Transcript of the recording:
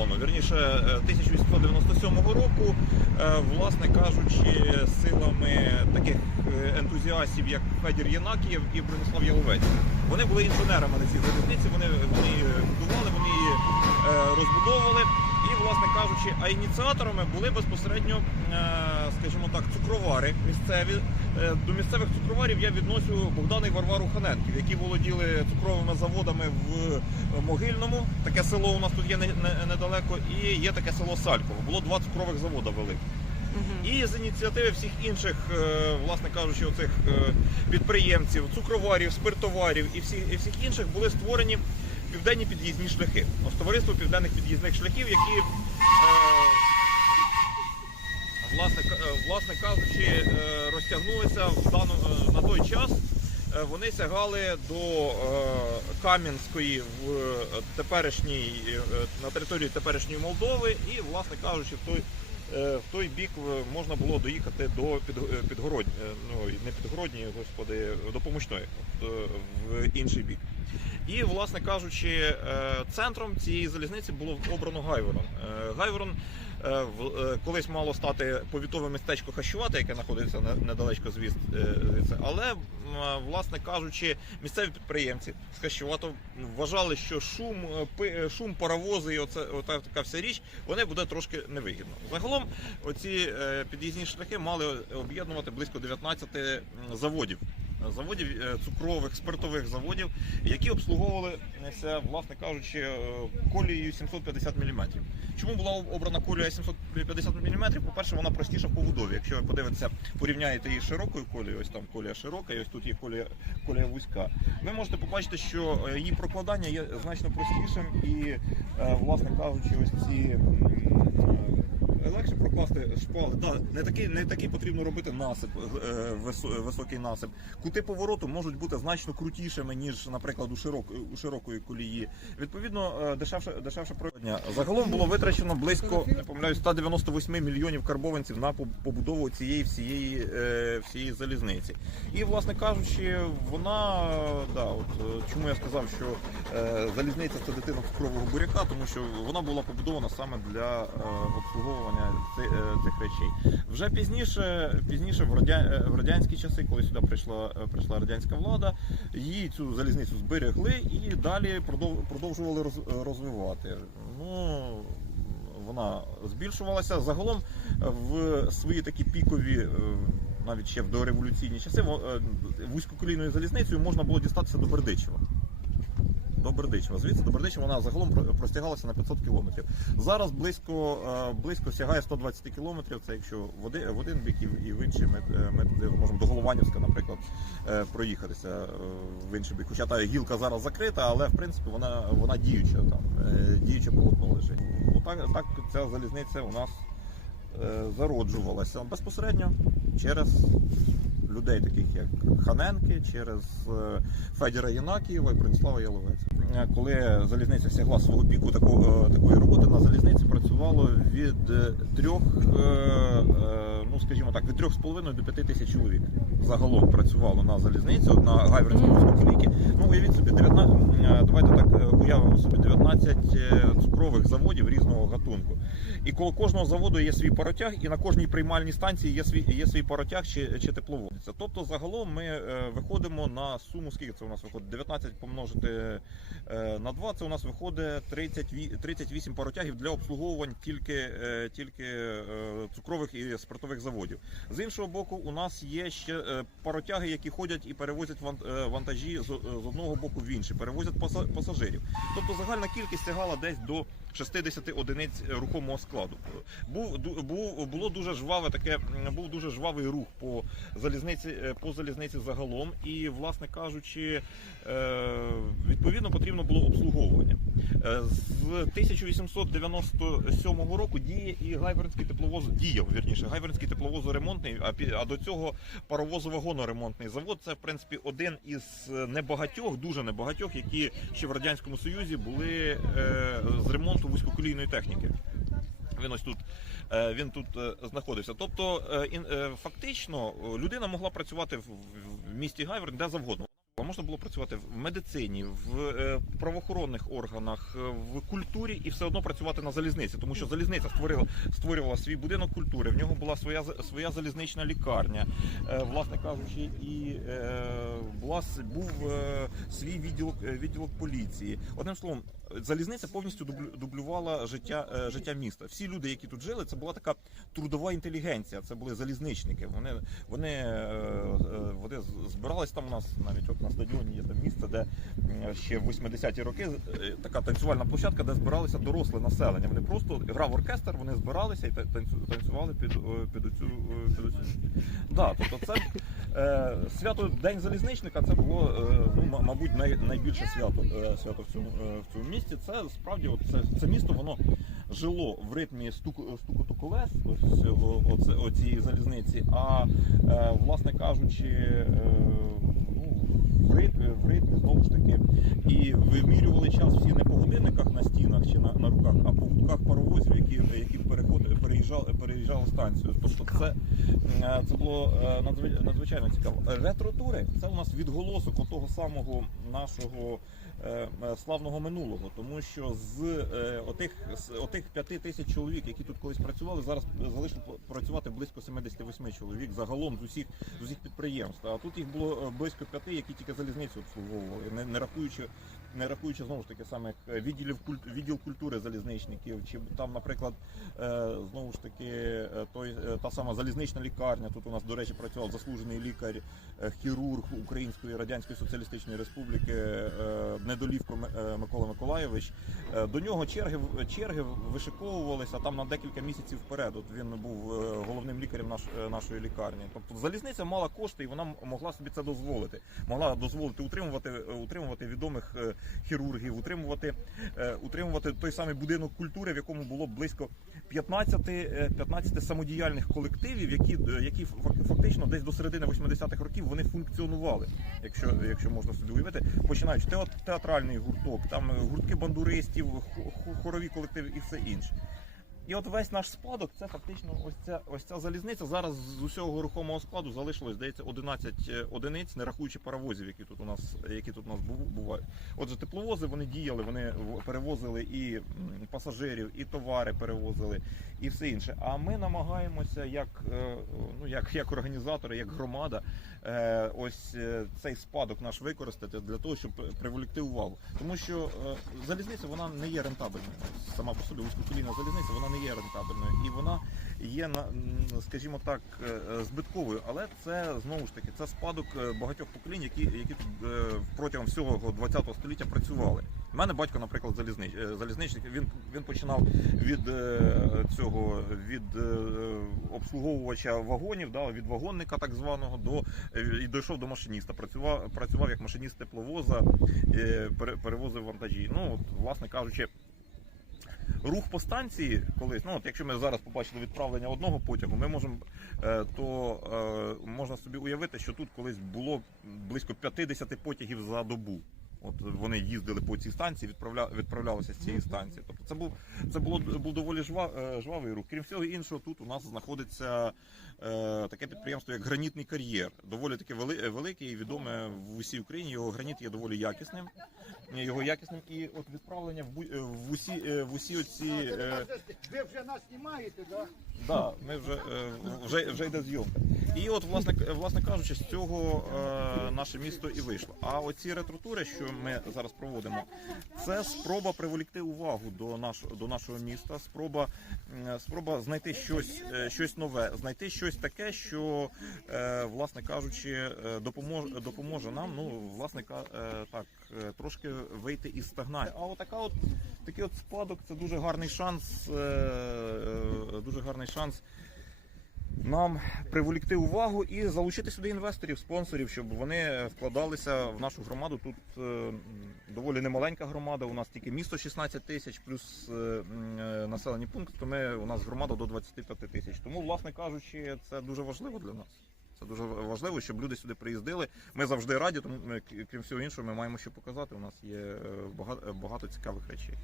побудовано, вірніше, е, 1897 року, е, власне кажучи, силами таких е, ентузіастів, як Федір Єнакієв і Бронислав Яловець. Вони були інженерами на цій залізниці, вони, вони будували, вони її е, розбудовували. Власне кажучи, а ініціаторами були безпосередньо, е, скажімо так, цукровари місцеві. Е, До місцевих цукроварів я відносю Богдана і Варвару Ханенків, які володіли цукровими заводами в е, Могильному. Таке село у нас тут є не- не- недалеко, і є таке село Сальково. Було два цукрових завода великих. І з ініціативи всіх інших, власне кажучи, оцих підприємців, цукроварів, спиртоварів і всіх, і всіх інших були створені південні під'їзні шляхи. Ось товариство південних під'їзних шляхів, які, е, власне, е, власне кажучи, е, розтягнулися в дану, на той час. Вони сягали до Кам'янської в теперішній на території теперішньої Молдови, і, власне кажучи, в той в той бік можна було доїхати до під, Підгородні, ну не Підгородні, господи, до Помічної, в інший бік. І, власне кажучи, е, центром цієї залізниці було обрано Гайворон. Е, Гайворон е, колись мало стати повітове містечко Хащувати, яке знаходиться недалечко звідси. Але, власне кажучи, місцеві підприємці з Хащувато вважали, що шум, шум паровози і оце, ота така вся річ, вони буде трошки невигідно. Загалом оці під'їзні шляхи мали об'єднувати близько 19 заводів. Заводів е, цукрових, спиртових заводів, які обслуговувалися, власне кажучи, е, колією 750 мм. Чому була обрана колія 750 мм? По-перше, вона простіша в побудові. Якщо ви подивитеся, порівняєте її з широкою колією, ось там колія широка, і ось тут є колія, колія вузька. Ви можете побачити, що е, її прокладання є значно простішим і, власне кажучи, ось ці. Е, Легше прокласти шпали. Да, не такий, не такий потрібно робити насип, е, високий насип. Кути повороту можуть бути значно крутішими, ніж, наприклад, у, широк, у широкої колії. Відповідно, е, дешевше, дешевше проведення. Загалом було витрачено близько, не помиляюсь, 198 мільйонів карбованців на поб- побудову цієї всієї, е, всієї залізниці. І, власне кажучи, вона, е, да, от, е, чому я сказав, що е, залізниця це дитина цукрового буряка, тому що вона була побудована саме для е, обслуговування ци- е, цих речей. Вже пізніше, пізніше в, е, радянські часи, коли сюди прийшла, е, прийшла радянська влада, її цю залізницю зберегли і далі продов- продовжували роз- розвивати. Ну, вона збільшувалася. Загалом в свої такі пікові, навіть ще в дореволюційні часи, вузькоколійною залізницею можна було дістатися до Бердичева. До Бердичева. Звідси до Бердичева вона загалом простягалася на 500 кілометрів. Зараз близько, е, близько сягає 120 кілометрів. Це якщо в один, бік і в- інший ми, е, ми можемо до Голованівська, наприклад, е, проїхатися в інший бік. Хоча та гілка зараз закрита, але в принципі вона, вона діюча там, діюче полотно лежить. Отак так ця залізниця у нас зароджувалася безпосередньо через людей, таких як Ханенки, через е, Федіра Єнакієва і Бронислава Яловець. Е, Коли залізниця сягла свого піку, е, такої роботи на залізниці працювало від трьох, ну скажімо так, від трьох з половиною до п'яти тисяч чоловік. Загалом працювало на залізниці, на Гайверському вузькоколійці. Ну, уявіть собі, 19, е, давайте так е, уявимо собі 19 е, цукрових заводів різного гатунку. І коло кожного заводу є свій паротяг, і на кожній приймальній станції є свій є свій паротяг чи, чи тепловоз. Тобто, загалом ми виходимо на суму, скільки це у нас виходить? 19 помножити на 2, це у нас виходить 30, 38 паротягів для обслуговувань тільки, тільки цукрових і спиртових заводів. З іншого боку, у нас є ще е, паротяги, які ходять і перевозять е, вантажі з, з одного боку в інший, перевозять паса- пасажирів. Тобто загальна кількість сягала десь до 60 одиниць рухомого складу. Був, був, було дуже жваве таке, був дуже жвавий рух по залізниці, е, по залізниці загалом. І, власне кажучи, е, відповідно потрібно було обслуговування. Е, З 1897 року діє і Гайвернський тепловоз діяв, вірніше, Гайвернський тепловозоремонтний, а, а до цього паровозо-вагоноремонтний завод. Це в принципі один із небагатьох, дуже небагатьох, які ще в радянському союзі були з ремонту вузькоколійної техніки. Він ось тут е, він тут е, знаходився. Тобто, е, фактично, людина могла працювати в, місті Гайверн де завгодно. Можна було працювати в медицині, в правоохоронних органах, в культурі і все одно працювати на залізниці, тому що залізниця створила створювала свій будинок культури. В нього була своя своя залізнична лікарня, власне кажучи, і була був свій відділок відділок поліції. Одним словом, залізниця повністю дублю- дублювала життя е, життя міста. Всі люди, які тут жили, це була така трудова інтелігенція. Це були залізничники. Вони вони, е, е, вони збирались там у нас навіть от на стадіоні є там місце, де ще в 80-ті роки така танцювальна площадка, де збиралися доросле населення. Вони просто грав оркестр, вони збиралися і танцю- танцювали під, під оцю під оцю. Да, тобто це свято День залізничника. Це було е, ну, мабуть найбільше свято е, свято в цьому е, в цьому місті. Це справді от це, це місто воно жило в ритмі стуку стукоту колес ось оце, оцієї залізниці. А е, власне кажучи, е, ну, в ритмі, в ритмі знову ж таки і вимірювали час всі не годинниках на стінах чи на, на руках, а по гудках паровозів, які, які переїжджали, переїжджали станцію. Тобто це, е, це було е, надзвичайно, цікаво. Ретро-тури це у нас відголосок того самого нашого е, славного минулого, тому що з отих, з отих п'яти тисяч чоловік, які тут колись працювали, зараз залишили працювати близько 78 чоловік загалом з усіх з усіх підприємств. А тут їх було близько п'яти, які тільки залізницю обслуговували, не, не рахуючи. Не рахуючи знову ж таки самих е, відділів культ, відділ культури залізничників, чи там, наприклад, е, знову ж таки, е, той та сама залізнична лікарня. Тут у нас, до речі, працював заслужений лікар, хірург Української Радянської Соціалістичної Республіки Недолівко е, Микола Миколайович. Е, До нього черги черги вишиковувалися там на декілька місяців вперед. От він був е, головним лікарем наш, нашої лікарні. Тобто залізниця мала кошти, і вона могла собі це дозволити. Могла дозволити утримувати, утримувати відомих хірургів, утримувати, утримувати той самий будинок культури, в якому було близько 15, е, 15 самодіяльних колективів, які, які фактично десь до середини 80-х років вони функціонували, якщо, якщо можна собі уявити, починаючи теат- театральний гурток, там е, гуртки бандуристів, хо- хо- хорові колективи і все інше. І от весь наш спадок це фактично ось ця ось ця залізниця. Зараз з усього рухомого складу залишилось, здається, 11 одиниць, не рахуючи паровозів, які тут у нас які тут у нас бувають. Отже, тепловози вони діяли, вони перевозили і пасажирів, і товари перевозили, і все інше. А ми намагаємося, як е, ну як, як організатори, як громада, е, ось е, цей спадок наш використати для того, щоб привлекти увагу. Тому що е, залізниця вона не є рентабельною. Сама по собі вузькоколійна залізниця вона не є рентабельною і вона є скажімо так е, е, збитковою. Але це знову ж таки це спадок е, багатьох поколінь, які, які протягом всього 20 століття працювали. У мене батько, наприклад, залізнич, залізничник. Він він починав від цього від обслуговувача вагонів, да, від вагонника так званого до і дійшов до машиніста. Працював працював як машиніст тепловоза, пере- перевозив вантажі. Ну от, власне кажучи. Рух по станції колись, ну от якщо ми зараз побачили відправлення одного потягу, ми можемо е, то е, можна собі уявити, що тут колись було близько 50 потягів за добу. От вони їздили по цій станції, відправля, відправлялися з цієї станції. Тобто це був це було був доволі жва, е, жвавий рух. Крім всього іншого, тут у нас знаходиться е, таке підприємство, як гранітний кар'єр. Доволі таке вели, велике і відоме в усій Україні. Його граніт є доволі якісним. Його якісним і от відправлення в, е, в усі е, в усі оці. Е, Ви вже нас знімаєте, да? Да, ми вже, е, вже, вже йде зйомка. І от, власне, власне кажучи, з цього е, наше місто і вийшло. А оці ретротури, що ми зараз проводимо, це спроба приволікти увагу до нашого до нашого міста, спроба, спроба знайти щось, е, щось нове, знайти щось таке, що, е, власне кажучи, е, допоможе, допоможе нам, ну, власне так, трошки вийти із стагнації. А отака от такий от спадок це дуже гарний шанс. Дуже гарний шанс нам приволікти увагу і залучити сюди інвесторів, спонсорів, щоб вони вкладалися в нашу громаду. Тут е, доволі немаленька громада. У нас тільки місто 16 тисяч, плюс е, е, населені пункти. То ми у нас громада до 25 тисяч. Тому, власне кажучи, це дуже важливо для нас. Це дуже важливо, щоб люди сюди приїздили. Ми завжди раді, тому крім всього іншого, ми маємо що показати. У нас є багато, багато цікавих речей.